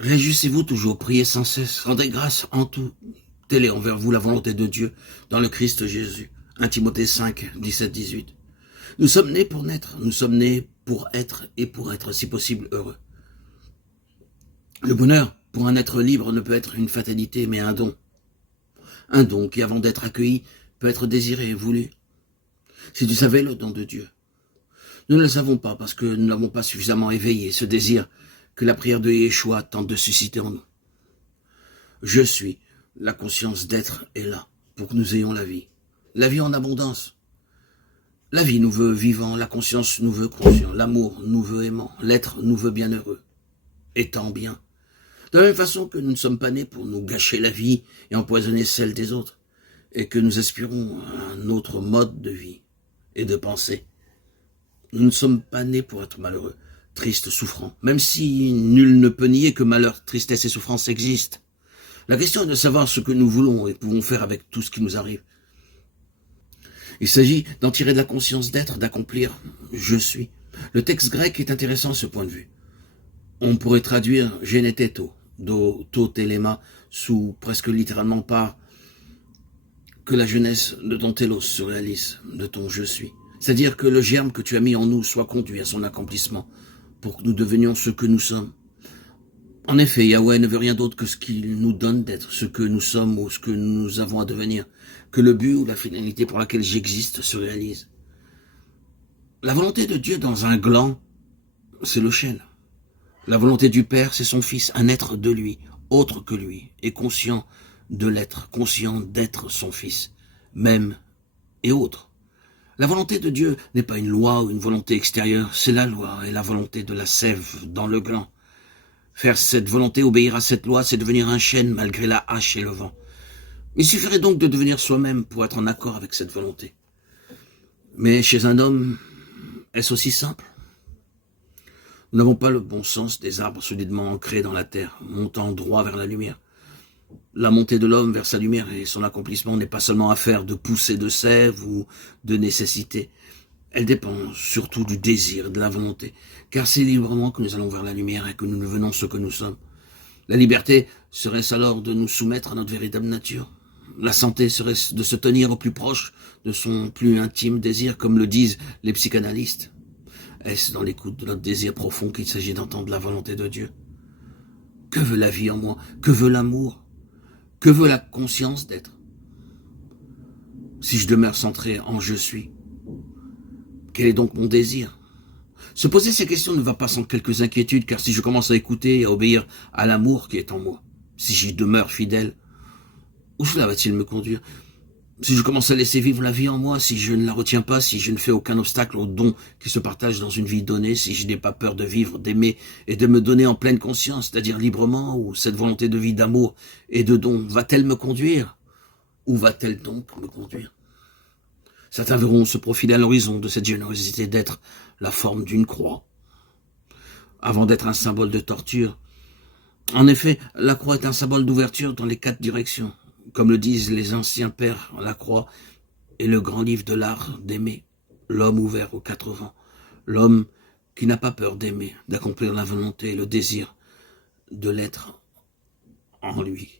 Réjouissez-vous toujours, priez sans cesse, rendez grâce en tout. Telle est envers vous la volonté de Dieu dans le Christ Jésus. 1 Timothée 5, 17-18. Nous sommes nés pour naître, nous sommes nés pour être et pour être, si possible, heureux. Le bonheur, pour un être libre, ne peut être une fatalité, mais un don. Un don qui, avant d'être accueilli, peut être désiré et voulu. Si tu savais le don de Dieu. Nous ne le savons pas parce que nous n'avons pas suffisamment éveillé ce désir que la prière de Yeshua tente de susciter en nous. Je suis, la conscience d'être est là pour que nous ayons la vie en abondance. La vie nous veut vivant, la conscience nous veut conscient, l'amour nous veut aimant, l'être nous veut bienheureux, étant bien. De la même façon que nous ne sommes pas nés pour nous gâcher la vie et empoisonner celle des autres, et que nous aspirons à un autre mode de vie et de pensée. Nous ne sommes pas nés pour être malheureux, tristes, souffrants, même si nul ne peut nier que malheur, tristesse et souffrance existent. La question est de savoir ce que nous voulons et pouvons faire avec tout ce qui nous arrive. Il s'agit d'en tirer de la conscience d'être, d'accomplir « je suis ». Le texte grec est intéressant à ce point de vue. On pourrait traduire « geneteto », do, to, telema, sous presque littéralement par que la jeunesse de ton télos se réalise, de ton « je suis ». C'est-à-dire que le germe que tu as mis en nous soit conduit à son accomplissement pour que nous devenions ce que nous sommes. En effet, Yahweh ne veut rien d'autre que ce qu'il nous donne d'être, ce que nous sommes ou ce que nous avons à devenir, que le but ou la finalité pour laquelle j'existe se réalise. La volonté de Dieu dans un gland, c'est le chêne. La volonté du Père, c'est son Fils, un être de lui, autre que lui, et conscient de l'être, conscient d'être son Fils, même et autre. La volonté de Dieu n'est pas une loi ou une volonté extérieure, c'est la loi et la volonté de la sève dans le gland. Faire cette volonté, obéir à cette loi, c'est devenir un chêne malgré la hache et le vent. Il suffirait donc de devenir soi-même pour être en accord avec cette volonté. Mais chez un homme, est-ce aussi simple? Nous n'avons pas le bon sens des arbres solidement ancrés dans la terre, montant droit vers la lumière. La montée de l'homme vers sa lumière et son accomplissement n'est pas seulement affaire de poussée de sève ou de nécessité. Elle dépend surtout du désir et de la volonté, car c'est librement que nous allons vers la lumière et que nous devenons ce que nous sommes. La liberté serait-ce alors de nous soumettre à notre véritable nature? La santé serait de se tenir au plus proche de son plus intime désir, comme le disent les psychanalystes? Est-ce dans l'écoute de notre désir profond qu'il s'agit d'entendre la volonté de Dieu? Que veut la vie en moi? Que veut l'amour? Que veut la conscience d'être? Si je demeure centré en « je suis », quel est donc mon désir? Se poser ces questions ne va pas sans quelques inquiétudes, car si je commence à écouter et à obéir à l'amour qui est en moi, si j'y demeure fidèle, où cela va-t-il me conduire? Si je commence à laisser vivre la vie en moi, si je ne la retiens pas, si je ne fais aucun obstacle au don qui se partage dans une vie donnée, si je n'ai pas peur de vivre, d'aimer et de me donner en pleine conscience, c'est-à-dire librement, où cette volonté de vie, d'amour et de don va-t-elle me conduire? Où va-t-elle donc me conduire? Certains verront se profiler à l'horizon de cette générosité d'être la forme d'une croix, avant d'être un symbole de torture. En effet, la croix est un symbole d'ouverture dans les 4 directions. Comme le disent les anciens pères, la croix est le grand livre de l'art d'aimer, l'homme ouvert aux 4 vents, l'homme qui n'a pas peur d'aimer, d'accomplir la volonté et le désir de l'être en lui.